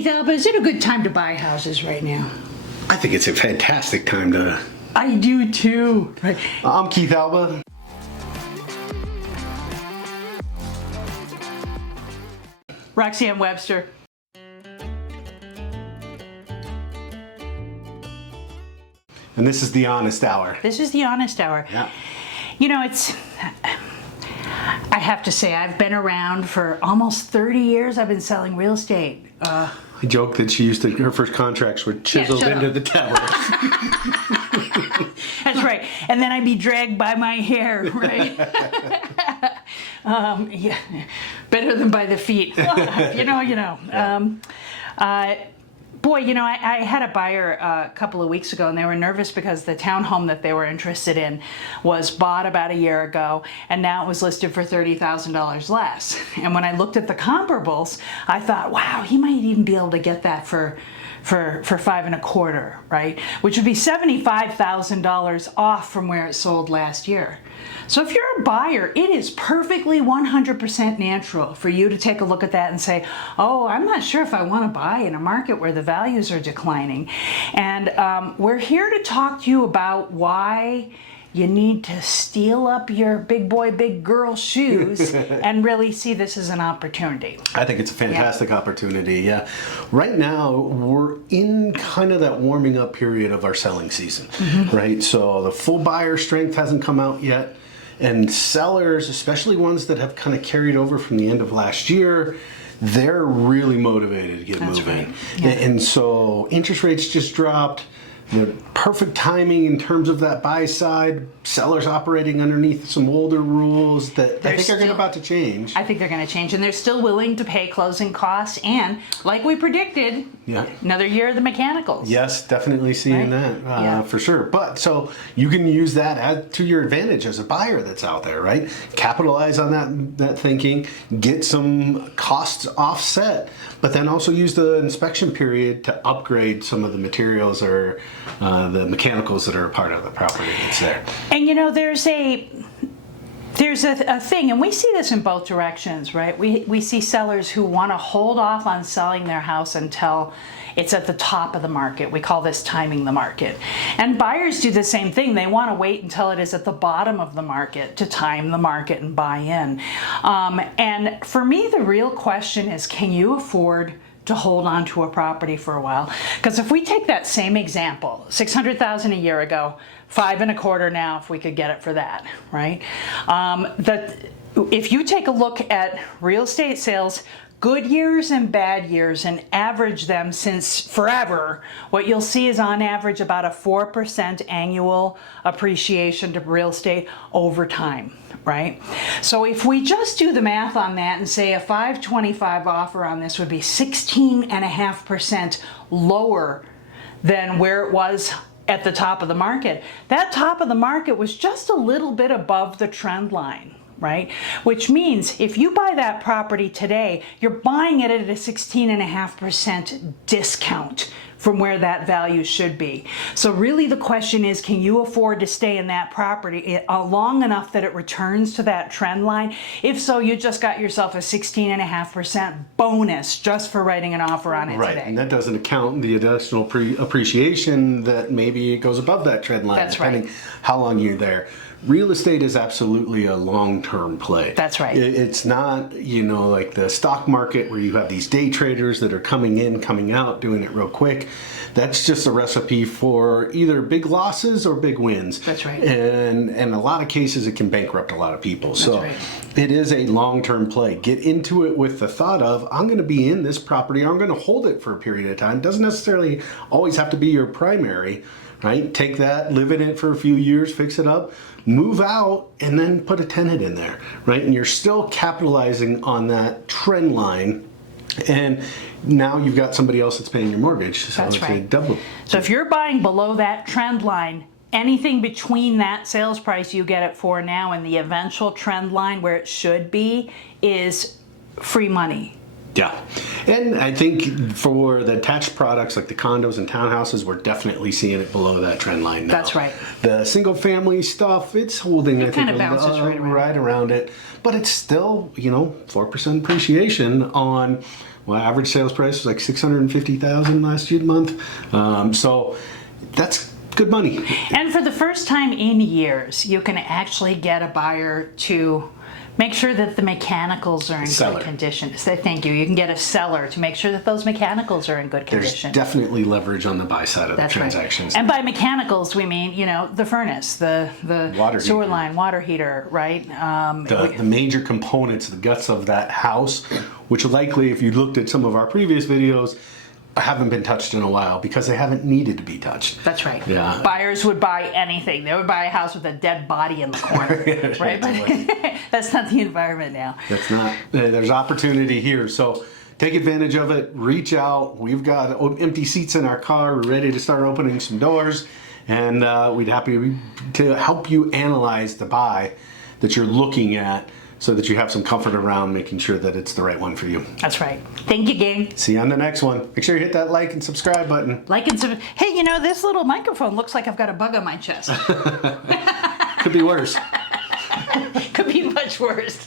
Keith, Alba, is it a good time to buy houses right now? I think it's a fantastic time to... I do too. I'm Keith Alba. Roxane Webster. And this is the Honest Hour. This is the Honest Hour. Yeah. You know, I have to say, I've been around for almost 30 years. I've been selling real estate. I joke that her first contracts were chiseled into the tower. That's right. And then I'd be dragged by my hair, right? Yeah, better than by the feet. You know. Boy, you know, I had a buyer a couple of weeks ago, and they were nervous because the townhome that they were interested in was bought about a year ago, and now it was listed for $30,000 less. And when I looked at the comparables, I thought, wow, he might even be able to get that for 5.25, right? Which would be $75,000 off from where it sold last year. So if you're a buyer, it is perfectly 100% natural for you to take a look at that and say, oh, I'm not sure if I want to buy in a market where the values are declining. And we're here to talk to you about why you need to steel up your big boy, big girl shoes and really see this as an opportunity. I think it's a fantastic opportunity, yeah. Right now, we're in kind of that warming up period of our selling season, right? So the full buyer strength hasn't come out yet. And sellers, especially ones that have kind of carried over from the end of last year, they're really motivated to get moving. Right. Yeah. And so interest rates just dropped. The perfect timing in terms of that buy side, sellers operating underneath some older rules that I think are about to change. I think they're going to change, and they're still willing to pay closing costs, and like we predicted, another year of the mechanicals. Yes, definitely seeing that for sure. But so you can use that to your advantage as a buyer that's out there, right? Capitalize on that thinking, get some costs offset, but then also use the inspection period to upgrade some of the materials or the mechanicals that are a part of the property that's there. And you know, there's a thing, and we see this in both directions, right? We see sellers who want to hold off on selling their house until it's at the top of the market. We call this timing the market. And buyers do the same thing. They want to wait until it is at the bottom of the market to time the market and buy in. And for me, the real question is, can you afford to hold on to a property for a while? Because if we take that same example, $600,000 a year ago, 5.25 now, if we could get it for that, right? If you take a look at real estate sales, good years and bad years, and average them since forever, what you'll see is on average about a 4% annual appreciation to real estate over time, right? So if we just do the math on that and say a 5.25 offer on this would be 16.5% lower than where it was at the top of the market. That top of the market was just a little bit above the trend line, right? Which means if you buy that property today, you're buying it at a 16.5% discount from where that value should be. So really the question is, can you afford to stay in that property long enough that it returns to that trend line? If so, you just got yourself a 16.5% bonus just for writing an offer on it today. Right, and that doesn't account the additional appreciation that maybe it goes above that trend line, depending how long you're there. Real estate is absolutely a long-term play. That's right. It's not, you know, like the stock market where you have these day traders that are coming in, coming out, doing it real quick. That's just a recipe for either big losses or big wins. That's right. And in a lot of cases, it can bankrupt a lot of people. So it is a long-term play. Get into it with the thought of, I'm going to be in this property, I'm going to hold it for a period of time. It doesn't necessarily always have to be your primary, right? Take that, live in it for a few years, fix it up, move out, and then put a tenant in there, right? And you're still capitalizing on that trend line, and now you've got somebody else that's paying your mortgage. So that's right. Double. So if you're buying below that trend line, anything between that sales price you get it for now and the eventual trend line where it should be is free money. Yeah. And I think for the attached products like the condos and townhouses, we're definitely seeing it below that trend line now. That's right. The single family stuff, it's holding, I think, kind of bounces right around it. But it's still, 4% appreciation on, well, average sales price was like $650,000 last month. So that's good money. And for the first time in years, you can actually get a buyer to make sure that the mechanicals are in good condition. So thank you. You can get a seller to make sure that those mechanicals are in good condition. There's definitely leverage on the buy side of the transactions. Right. And by mechanicals, we mean, the furnace, the water sewer heater. line, water heater, right? The major components, the guts of that house, which likely, if you looked at some of our previous videos, haven't been touched in a while because they haven't needed to be touched. That's right. Yeah. Buyers would buy anything. They would buy a house with a dead body in the corner, right? But that's not the environment now. That's not. There's opportunity here. So take advantage of it. Reach out. We've got empty seats in our car. We're ready to start opening some doors. And we'd happy to help you analyze the buy that you're looking at, so that you have some comfort around making sure that it's the right one for you. That's right. Thank you, gang. See you on the next one. Make sure you hit that like and subscribe button. Hey, this little microphone looks like I've got a bug on my chest. Could be worse. Could be much worse.